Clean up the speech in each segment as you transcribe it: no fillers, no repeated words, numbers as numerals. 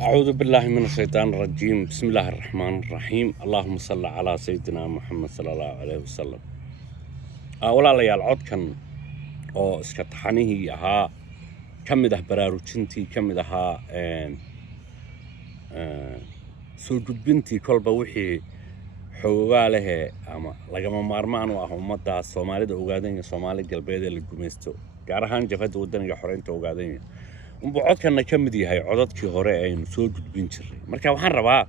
أعوذ بالله من الشيطان الرجيم. بسم الله الرحمن الرحيم. اللهم صل على سيدنا محمد صلى الله عليه وسلم. walaalayaal codkan oo iska taxanihii ahaa ka mid ah baraarujintii ka mid ahaa soo gudbintii kolba wixii xoogaa leh ama lagama maarmaan u ah ummadda Soomaalida ogaadanya Soomaali galbeed ee la gumaysto gaar ahaan jabhadda wadaniga xoreynta ogaadanya umbu codkanna ka mid yahay codadkii hore aynu soo gudbin jiray. Marka waxaan rabaa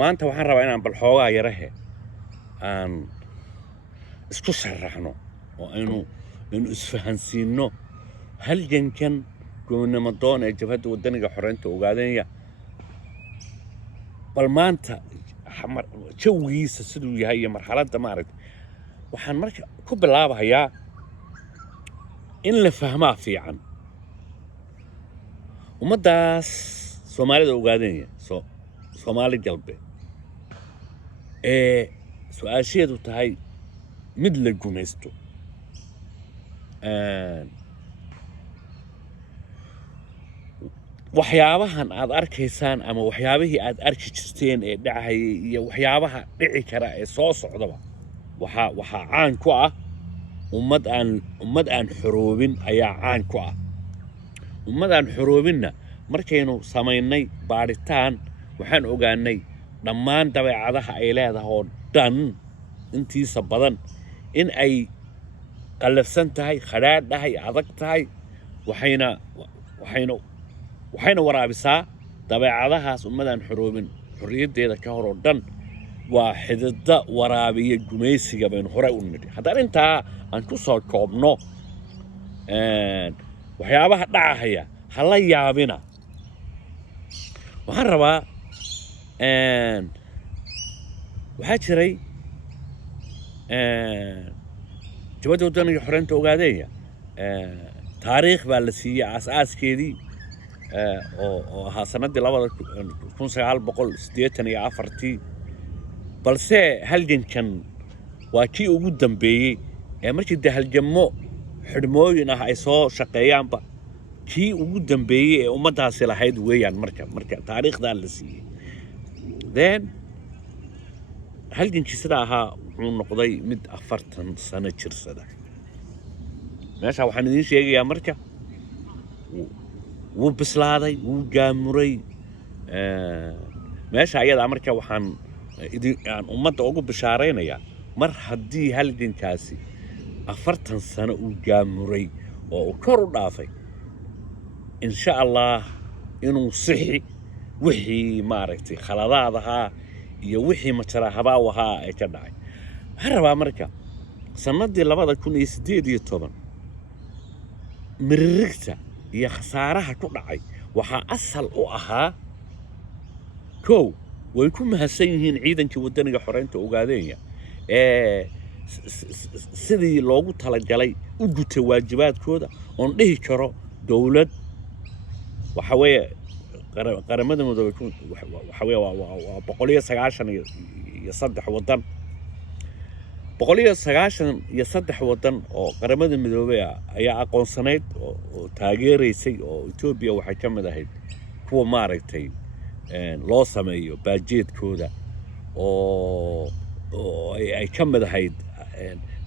maanta waxaan rabaa inaan bal xoogaa yarahe aan isku sharaxno oo aynu isfahansiino halgankan go'aannimo doon ee jabhadda wadaniga xoreynta ogaadanya bal maanta jawigiisa siduu yahay iyo marxaladda maaragtay waxaan marka ku bilaabayaa in la fahmaa fiican ummaddaas Soomaalida ogaadanya Soomaali galbeed ee su'aasheedu tahay mid la gumaysto waxyaabahan aad arkaysaan ama waxyaabihii aad arki jirteen ee dhacayay iyo waxyaabaha dhici kara ee soo socdaba waxaa caan ku ah ummad aan xoroobin ayaa caan ku ah. ummad aan xoroobinna markaynu samaynay baaritaan waxaan ogaanay dhammaan dabeecadaha ay leedahay oo dhan intiisa badan in ay qallafsan tahay, khadhaadhahay, adag tahay, waxayna waraabisaa dabeecadahaas ummadaan xoroobin xorriyaddeeda ka hor oo dhan waa xididda waraabiya gumaysiga baynu hore u nidhi. haddaan intaa aan ku soo koobno waxyaabaha dhacahaya ha la yaabina. waxaan rabaa waxaa jiray jabhadda wadaniga xoreynta ogaadanya taariikh baa la siiyey aas-aaskeedii oo ahaa sannaddii 1984 balse halgankan waa kii ugu dambeeyey ee markii de halgammo xidhmooyin ah ay soo shaqeeyaanba kii ugu dambeeyey ee ummaddaasi lahayd weeyaan marka taariikhdaa la siiyey. then halgankii sidaa ahaa wuxuu noqday mid 40 sano jirsada. meesha waxaan idiin sheegayaa marka wuu bislaaday, wuu gaamuray. meesha ayadaa marka waxaan ummadda ugu bishaaraynayaa mar haddii halgankaasi 40 sano uu gaamuray oo uu kor u dhaafay insha allah inuu sixi wixii maaragtay khaladaad ahaa iyo wixii majara habaaw ahaa ee ka dhacay. waxaan rabaa marka sannaddii 2018 miririgta iyo khasaaraha ku dhacay waxaa asal u ahaa kow way ku mahadsan yihiin ciidankii wadaniga xoreynta ogaadanya ee sidii loogu talagalay u gutay waajibaadkooda oon dhihi karo dowlad waxa weeye qaramada midoobay waxa weeye waa 193 waddan 193 waddan oo qaramada midoobay ayaa aqoonsanayd oo taageeraysay oo Ethiopia waxay ka mid ahayd kuwa maaragtay loo sameeyo baajeedkooda oo ay ka mid ahayd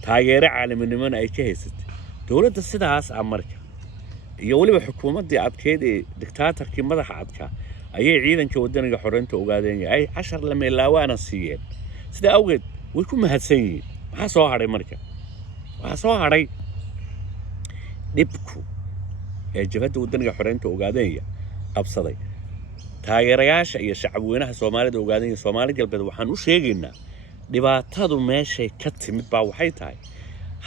taageero caalamnimona ay ka haysatay dowladda sidaas marka iyo waliba xukuumaddii adkeyd ee dictatorkii madaxa adkaa ayay ciidanka wadaniga xoreynta ogaadanya ay 10 lameelaawaana siiyeen. sidaa awgeed way ku mahadsan yihiin. waxaa soo hadhay marka waxaa soo hadhay dhibku ee jabhadda wadaniga xoreynta ogaadanya qabsaday taageerayaasha iyo shacabweynaha Soomaalida ogaadanya Soomaali galbeed. waxaan u sheegaynaa dhibaatadu meeshay ka timid baa waxay tahay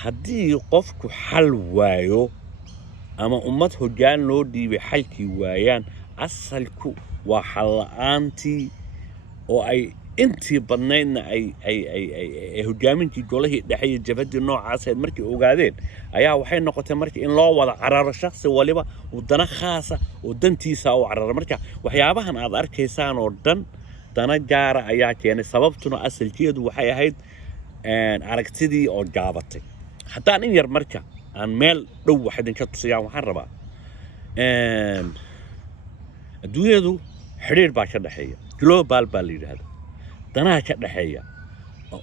haddii qofku xal waayo ama ummad hoggaan loo dhiibay xalkii waayaan asalku waa xal la'aantii oo ay intii badnaydna ay hogaaminkii golihii dhexe iyo jabhaddii noocaased markay ogaadeen ayaa waxay noqotay marka in loo wada cararo shakhsi waliba wadana khaasa oo dantiisa u cararo. marka waxyaabahan aad arkaysaan oo dhan dana gaara ayaa keenay. sababtuna asalkeedu waxay ahayd aragtidii oo gaabatay. haddaan in yar marka aan meel dhow wax idinka tusiyaan waxaan rabaa الدنيا دو حرير باشا دحية جلوبال بالي هذا دنا كدحية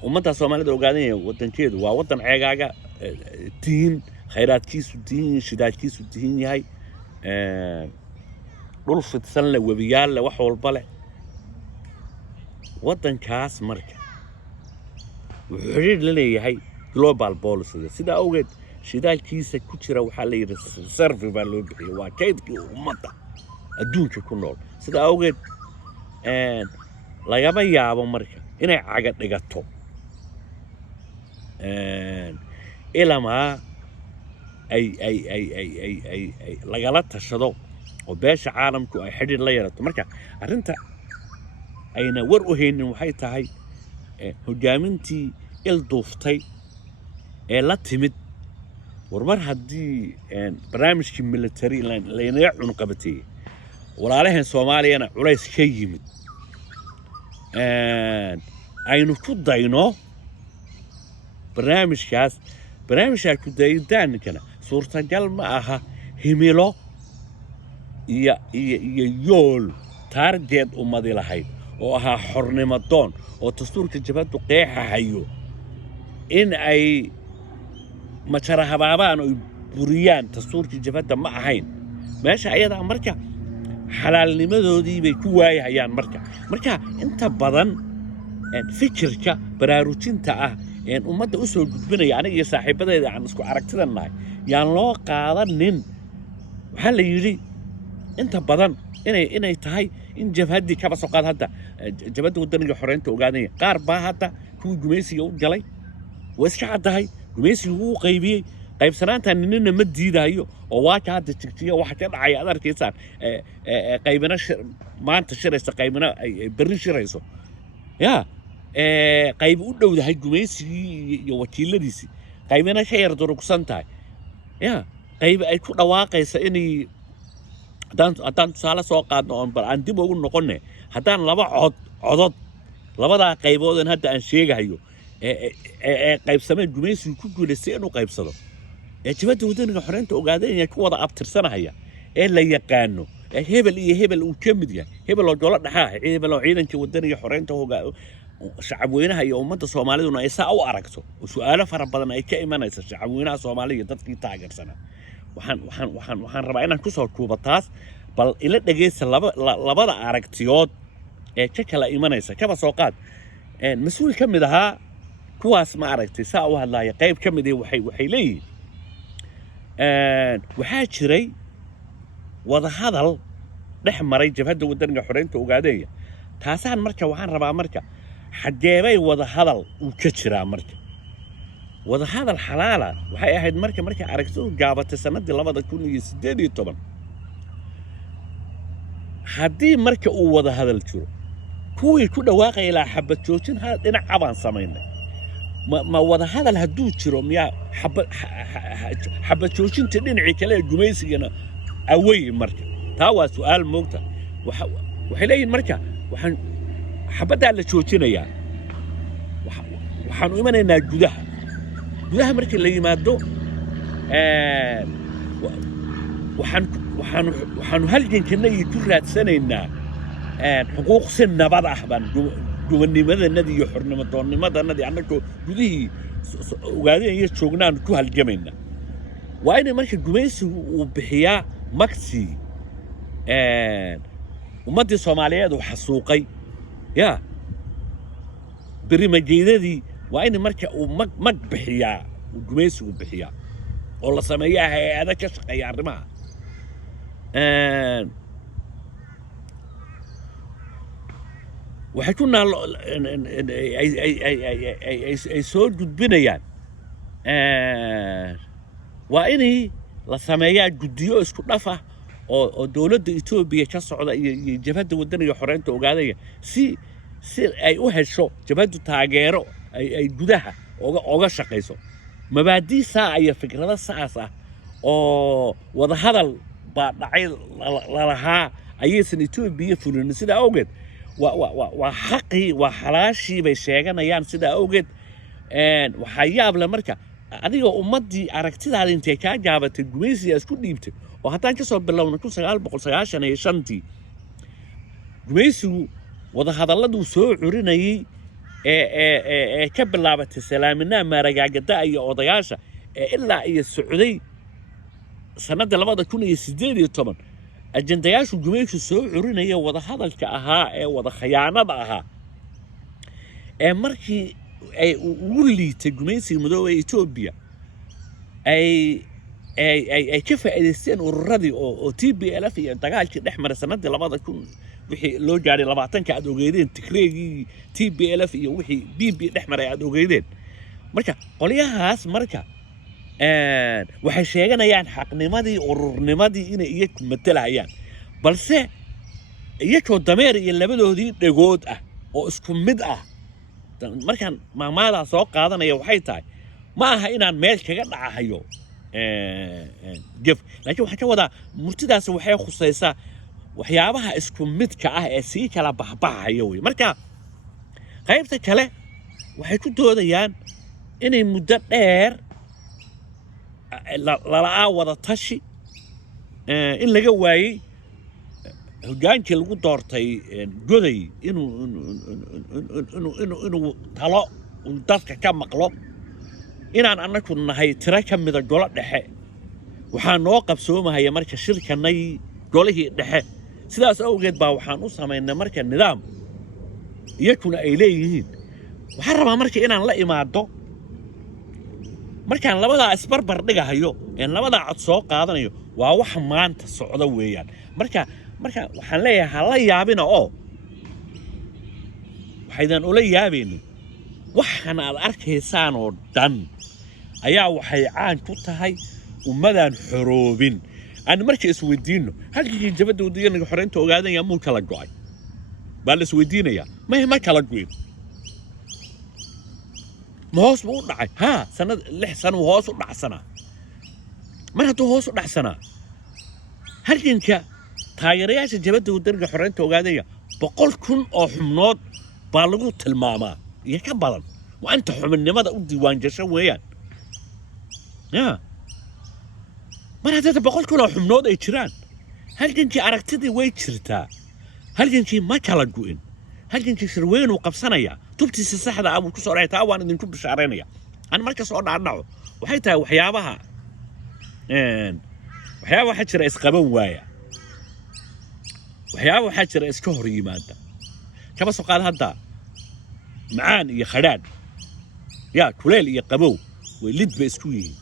ومتى الصوماليين وقاعدين وطن كيد ووطن عاجا تين خيرات كيس ودين شداد كيس ودين هاي رولف تسلة وبيال وحول البلع وطن كاس مركز وحرير للي هاي جلوبال بوليس سيدا أوجد شداد كيس كتير وحالي سيرفي بالو بحي وكيد ومتى الدون كنول سيدا أوجد لا يابا يابا مركز إني عقد نقطه إلى ما أي لقالات الشدو وباش عالمكو أي حديد لا يرتو مركا أرنتا أين ورؤهين وحيتا هاي هجامنتي الضوفتي لا تمد ورمر هدي برامج كميلتري لين يعلن قبتي ولا عليهن سومالي أنا علايس شي يمد أينو كداينو برنامج كدايدان كنا صورة قال معها هميلو يا يول تارجت أمدي لهاي وها حرنمتون وتصور كجبات قيحة هيو إن أي ما ترى بابان بريان تصور كجبات ما هين ماشي أيضا مركا حلال لماذا دي بيكواي هيان مركا أنت بدن فكرك براروتين تاعه ummadda u soo gudbinaya aniga iyo saaxiibadayda aan isku aragtidanahay yaan loo qaadanin waxa la yiri inta badan inay tahay in jabhadii kaba soo qaad hadda jabhada wadaniga xoreynta ogaadaya qaar baa hadda ku gumaysiga u galay way iska cadahay gumaysigu uu qaybiyay qaybsanaanta ninna ma diidayo oo waa ka hadda tigtiyo waxa ka dhacay aad arkaysaan qaybina maanta shiraysa qaybina ay berri shirayso yaa qayb u dhowdahay gumaysigii iyo wakiiladiisii qaybina ka yar durugsan tahay yaa qayb ay ku dhawaaqaysa inay haddaan tusaale soo qaadno oon bal aan dib ugu noqonne haddaan laba codod labadaa qayboodan hadda aan sheegahayo qaybsameen gumaysigu ku guulaystay inuu qaybsado jabhadda wadaniga xoreynta ogaadeen ku wada abtirsanahaya la yaqaano hebel iyo hebel uu ka mid yahay hebel oo dowlad dhaxaa hebel oo ciidanka wadaniga xoreynta shacab weynaha iyo ummadda Soomaaliduna ay saa u aragto oo su'aalo fara badan ay ka imanaysa shacab weynaha Soomaaliya dadkii taageersana waxaan rabaa inaan ku soo kuubo taas bal ila dhageysta labada aragtiyood ee ka kala imanaysa kaba soo qaad mas'uul ka mid ahaa kuwaas ma aragtay saa u hadlaaya qayb ka mid ah waxay leeyihiin waxaa jiray wada hadal dhex maray jabhadda wadaniga xoreynta ogaadaya taasaan marka waxaan rabaa marka xageebay wada hadal uu ka jiraa marka wada hadal xalaala waxay ahayd marka aragtidu gaabatay sanadii 2018 haddii marka uu wada hadal jiro kuwii ku dhawaaqay ilaa xabad joojin dhinac abaan samaynay ma wada hadal hadduu jiro miyaa xabad joojinta dhinacii kale ee gumaysigana away marka taa waa su'aal moogta waxay leeyihiin marka waxaan xabaddaa la joojinayaa waxaanu imanaynaa gudaha markii la yimaado waxaanu halgankana iyo ku raadsanaynaa xuquuq si nabad ah baan gobonnimadanadii iyo xornimadoonnimadanadii annagoo gudihii ogaadeen iyo joognaan ku halgamaynaa waa inay marka gumaysigu uu bixiyaa magtii ummaddii Soomaaliyeed uu xasuuqay yaa berimajeedadii waa in marka uu mag bixiyaa gumaysigu bixiyaa oo la sameeyaa hay'ado ka shaqeeya arrimaha waxay ku naal ay soo gudbinayaan waa inay la sameeyaa guddiyo isku dhaf ah oo dawladda Itoobiya ka socda iyo jabhadda wadaniga xoreynta ogaadaya si ay u hesho jabhaddu taageero ay gudaha oga shaqeyso mabaadii saa ay fikrada saas ah oo wada hadal baa dhacay lalahaa ayaysan Itoobiya fulin sida awgeed waa xaqii waa xalaashii bay sheeganayaan sida awgeed waxa yaab leh marka adiga ummadii aragtidaada intee ka jaabatay gumaysiga isku dhiibtay oo haddaan ka soo bilowno 1995 gumaysigu wadahadalladuu soo curinayay ee ka bilaabatay salaaminaa maaragaagada iyo odayaasha ilaa iyo socday sanadda 2018 ajendayaashu gumaysigu soo curinaya wadahadalka ahaa ee wada khiyaanada ahaa ee markii ay ugu liitay gumaysiga madoobe Ethiopia ay ka faa'iideysteen ururadii oo TPLF iyo dagaalkii dhex maray sanadii 2000 wixii loo jaaray 20 aad ogeydeen Tigreegii TPLF iyo wixii BB dhex maray aad ogeydeen marka qoliyahaas marka waxay sheeganayaan xaqnimadii ururnimadii inay iyagu matalayaan balse iyagoo dameer iyo labadoodii dhagood ah oo isku mid ah markaan maamaada soo qaadanaya waxay tahay ma aha inaan meel kaga dhacayo jaf laakiin waxaan ka wadaa murtidaas waxay khusaysaa waxyaabaha isku midka ah ee sii kala baxbaxaya way marka qaybta kale waxay ku doodayaan inay muddo dheer la wada tashi in laga waayay hogaankii lagu doortay goday inuu talo dadka ka maqlo inaan annagu nahay tira ka mida golo dhexe waxaa noo qabsoomahaya marka shirkanay golihii dhexe sidaas awgeed baa waxaan u samaynay marka nidaam iyaguna ay leeyihiin waxaan rabaa marka inaan la imaado markaan labadaa isbarbar dhigahayo labadaa cod soo qaadanayo waa wax maanta socda weeyaan marka waxaan leeyahay ha la yaabina oo waxaydan ula yaabaynin waxaan aad arkaysaan oo dhan ayaa waxay caan ku tahay ummadaan xoroobin aan markii isweydiino halkii jabada wadaniga xoreynta ogaadaya muu kala go'ay baa la isweydiinaya ma kala go'in ma hoos buu u dhacay ها sanad 6 sano hoos u dhacsanaa mar hadduu hoos u dhacsanaa halkanka taageerayaasha jabada wadaniga xoreynta ogaadaya 100,000 oo xubnood baa lagu tilmaamaa iyo ka badan waa inta xubnimada u diiwaan gashan weeyaan ya mar haddii 100,000 oo xubnood ay jiraan halkankii aragtidii way jirtaa halkankii ma kala go'in halkankii shirweyn uu qabsanaya tubtiisa saxda ah uu ku soo raaytaa waan idinku bishaareynaya aan marka soo dhaadhaco waxay tahay waxyaabaha waxa jira isqaban waaya waxyaabaha waxa jira iska hor yimaada kaba soo qaad hadda macaan iyo khadhaad ya kuleel iyo qabow way lid ba isku yihiin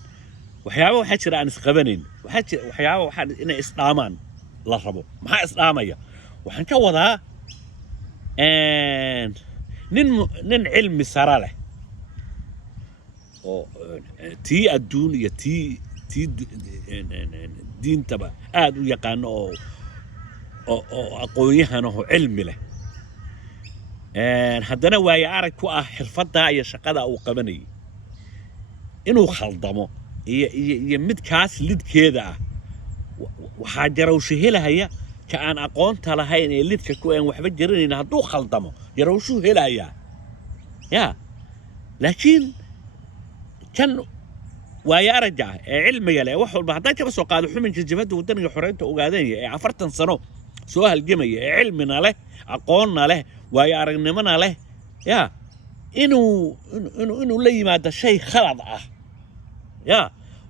waxyaabaha waxa jira aan isqabanayn waxyaabaha waxa inay isdhaamaan la rabo maxaa isdhaamaya waxaan ka wadaa nin cilmi sara leh oo tii adduun iyo tii diintaba aad u yaqaan oo aqoonyahan oo cilmi leh haddana waaya arag ku ah xirfadda iyo shaqada uu qabanayay inuu khaldamo iyo midkaas lidkeeda ah waxaa jarawsho helahaya ka aan aqoonta lahayn ee lidka ku aan waxba jiranayn hadduu khaldamo jarawsho helaya ya laakiin kan waaya aragga ee cilmiga leh wax walba haddii ka soo qaado xuminka jabada wadaniga xoreynta ogaadaya ee 40 sano soo halgamaya ee cilmina leh aqoonna leh waaya aragnimana leh ya inuu la yimaado shay khalad ah ya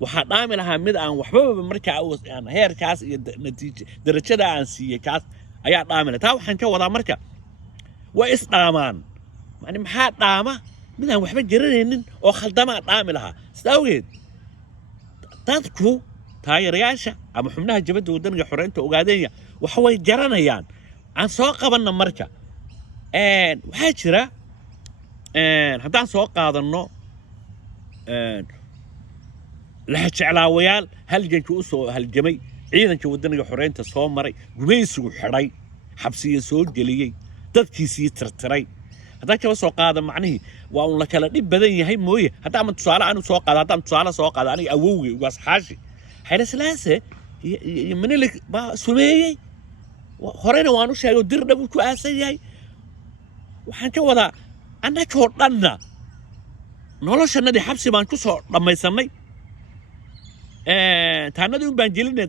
waxa dhaami lahaa mid aan waxba markaa aan heerkaas iyo natiijo darajada aan siiyay kaas ayaa dhaami lahaa taa waxaan ka wadaa marka way isdhaamaan yani maxaa dhaama mid aan waxba garanaynin oo khaldama dhaami lahaa sidaaweed dadku taageerayaasha ama xubnaha jabada wadaniga xoreynta ogaadaya waxa way garanayaan aan soo qabanna marka waxaa jira haddaan soo qaadano la jeclaawayaal halgankii u soo halgamay ciidanka wadaniga xoreynta soo maray gumaysigu xidhay xabsiga soo geliyay dadkiisii tirtiray haddaan kaba soo qaada macnihii waa un la kala dhib badan yahay mooye haddaan tusaale aanu soo qaado haddaan tusaale soo qaado aniga awowgay ugaas xaashi Hayle Selassie iyo Menelik baa sumeeyey horena waan u sheegay dir dhab ku aasan yahay waxaan ka wadaa annagoo dhanna noloshanadii xabsi baan ku soo dhamaysanay taanadii baan gelinay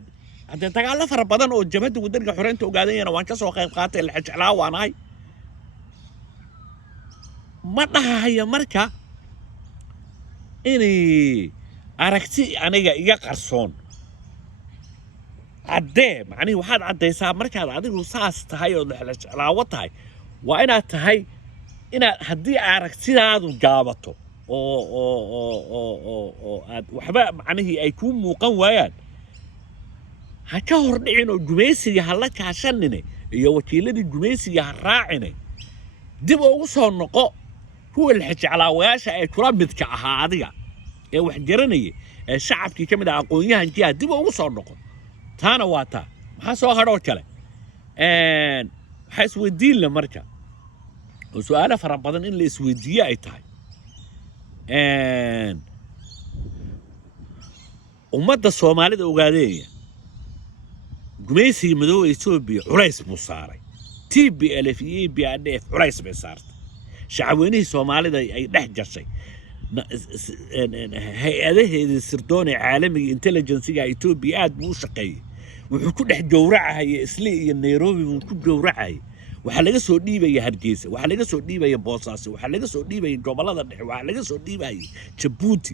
هذا دجال فربضان أو جبهة ودنك حرينته وقاعدين وان كسر قاتل الحج لا وانا هاي مرة هي مركة إني أركتي أنا يقرصون عدّي يعني واحد عدّي سام مركز عدّي وساس تهاي ولاوتها وأنا تهاي إنا هدي أركتي هذا جابته أو وحبا معنيه يكون مقويان هكهر إنه جميسي هلاك عشانني يوكيلني الجميسي هراعني دي بوصل النقاء هو الحكي على وياشة كرامتك كهادية واحد جرني الشعب كي كم ده أقوياء هنجيها دي بوصل النقاء تانا واتا حاسوا هرو كله حيث ودين لمركا وسؤاله فربضن إن الإسويدية أي تاي ومدى الصومالي ده وقادية قميسي مدو يتوبي عريس مصاري تيبي ألف يبي ألف عريس بصارت شعبيني الصومالي ده أي نحجر شيء هذه السردوني عالمي انتليجنسية يتوبي آد مو شقي وحكون دح جورعها إسلي نيروبي وحكون جورعها waxaa laga soo dhiibaya Hargeysa waxaa laga soo dhiibaya Boosaaso waxaa laga soo dhiibaya gobolada dhexe waxaa laga soo dhiibaya Djibouti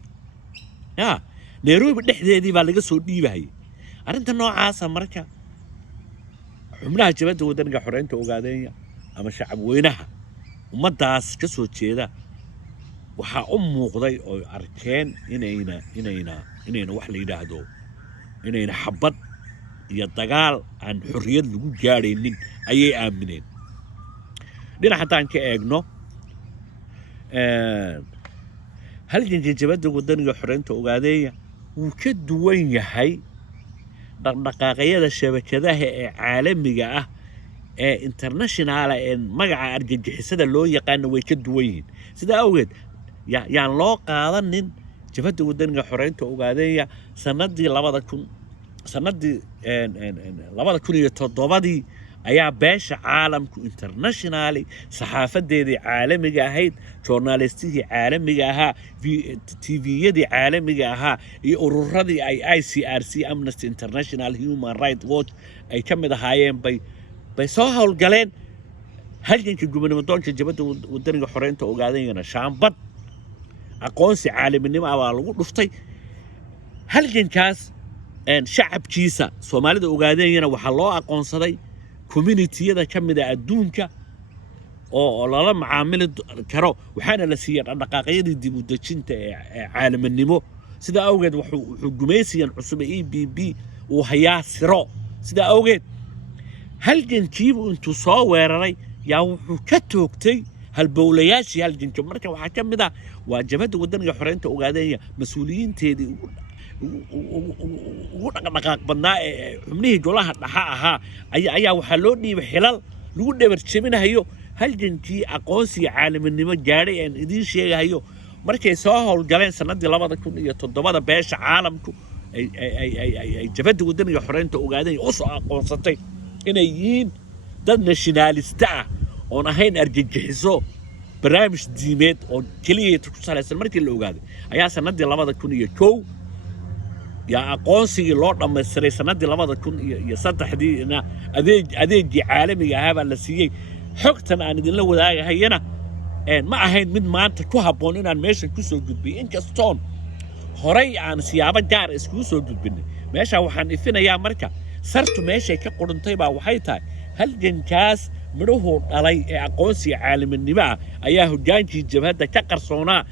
Nairobi dhexdeedii baa laga soo dhiibay arinta noocaas marka xubnaha jabada wadanka xoreynta ogaadeen ama shacab weynaha ummadaas ka soo jeeda waxa u muuqday oo arkeen inayna wax la yiraahdo inayna xabad iyo dagaal aan xurriyad lagu gaaraynin ayay aamineen dhinaca taan ka eegno halganka jabada wadanka xoreynta ogaadeen wuu ka duwan yahay dhaqdhaqaaqyada shabakadaha ee caalamiga ah ee international ee magaca argagixisada loo yaqaan way ka duwan yihiin sida awgeed yaan loo qaadanin jabada wadanka xoreynta ogaadeen sanadii 2007 ayaa beesha caalamku internationally saxaafadeedii caalamiga ahayd journalistihii caalamiga ahaa TV-yadii caalamiga ahaa iyo ururadii ay ICRC Amnesty International Human Rights Watch ay ka mid ahaayeen bay soo hawlgaleen halganka gubernamentoonka jabada wadanka xoreynta ogaadeen shaambad aqoonsi caalaminnimo ah lagu dhuftay halgankaas shacabkiisa Soomaalida ogaadeen waxa loo aqoonsaday community-yada kamid ah adduunka oo lala macaamil karo waxaana la siiyay dhaqdhaqaaqyadii dib u dejinta ee caalaminnimo sida awgeed wuxuu gumaysigan cusub EBB uu hayaa siro sida awgeed halgankiibu intuu soo weeraray yaa wuxuu ka toogtay halbowlayaashii halganka marka waxa kamid ah waa jabada wadanka xoreynta ogaadeen mas'uuliyiinteedii ugu dhaqdhaqaaq badnaa ee xubnihii golaha dhaxa ahaa ayaa waxaa loo dhiibay xilal lagu dhabar jebinayo halgankii aqoonsiga caalaminnimo gaadhay aan idiin sheegayo markay soo hawlgaleen sanadii 2007 beesha caalamku ay jabada wadanka xoreynta ogaadeen oo soo aqoonsatay inay yihiin dad nationalist ah oo ahayn argagixiso barnaamij diimeed oo kaliya ku salaysan markii la ogaaday ayaa sanadii 2001 يا أقوسي لورد أما السري سند لماذا كن يصدق دي إن أديج عالمي هذا اللي سيء حكتنا أن دين لو ذا هينا ما هين من ما أنت كوهبونين عن ماشي كوسو جد بي إنك ستون هراي عن سيابة جار إسكوسو جد بني ماشي وحن إفنا يا أمريكا صرت ماشي كقرن طيبة وحيتها هل جنكاس مروه علي أقوسي عالم النبع أياه جانكي جبهة كقرصونا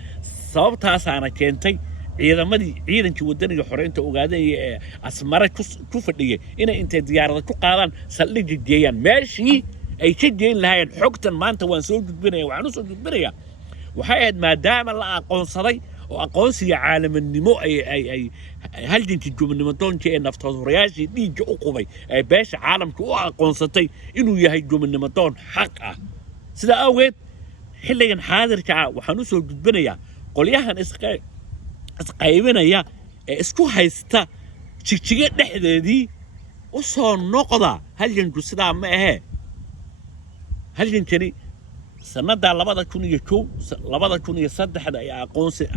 صوبتها سانا كنتي ciidankii wadaniga xoreynta ogaadeen asmara ku fadhiyay inay intay diyaarada ku qaadaan saldhig geeyaan meeshii ay ka geyn lahaayeen xogtan maanta waan soo gudbinaya waxaan soo gudbinaya waxay ahayd maadaama la aqoonsaday oo aqoonsiga caalaminnimo ay halgankii gubernamentoonka ee naftoodurayaashii dhiigga u qubay ee beesha caalamka u aqoonsatay inuu yahay gubernamentoon xaq ah sida awgeed xilligan xaadirka ah waxaan soo gudbinayaa qolyahan isqaybinaya ee isku haysta jigjiga dhexdeedii u soo noqda halganku sidaa ma aha halgankani sanada 2003 ay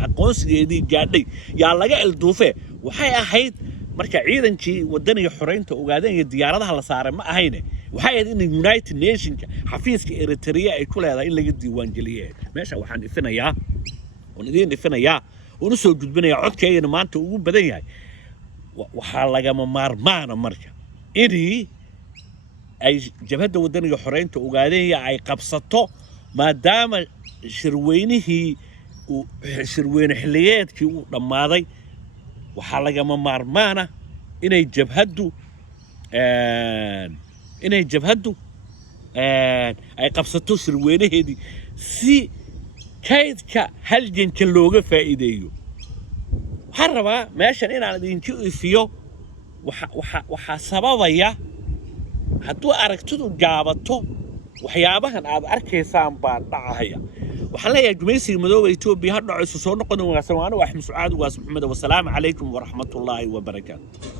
aqoonsigeedii gaadhay yaa laga ilduufay waxay ahayd marka ciidankii wadaniga xoreynta ogaadeen diyaaradaha la saaray ma ahayne waxay ahayd in United Nations xafiiska Eritrea ay ku leedahay in laga diiwaan geliyay meesha waxaan ifinayaa oo soo gudbinayaa codkeena maanta ugu badan yahay waxaa lagama maarmaana marka inay ay jabhadda wadaniga xoreynta ogaadeen ay qabsato maadaama shirweynihii shirweyne xilliyeedkii uu dhamaaday waxaa lagama maarmaana inay jabhaddu ay qabsato shirweynaheedii si kaydka halganka looga faa'iideeyo waxaan rabaa meeshan inaan idinku ifiyo waxa sababaya hadduu aragtidu gaabato waxyaabahan aad arkaysaan baa dhacaya waxaan leeyahay gumaysiga madooba Itoobiya ha dhacayso soo noqon wanaagsan waana wax Axmed Sucaad ugaas Maxamed wassalaamu calaykum wa rahmatullaahi wa barakaatuh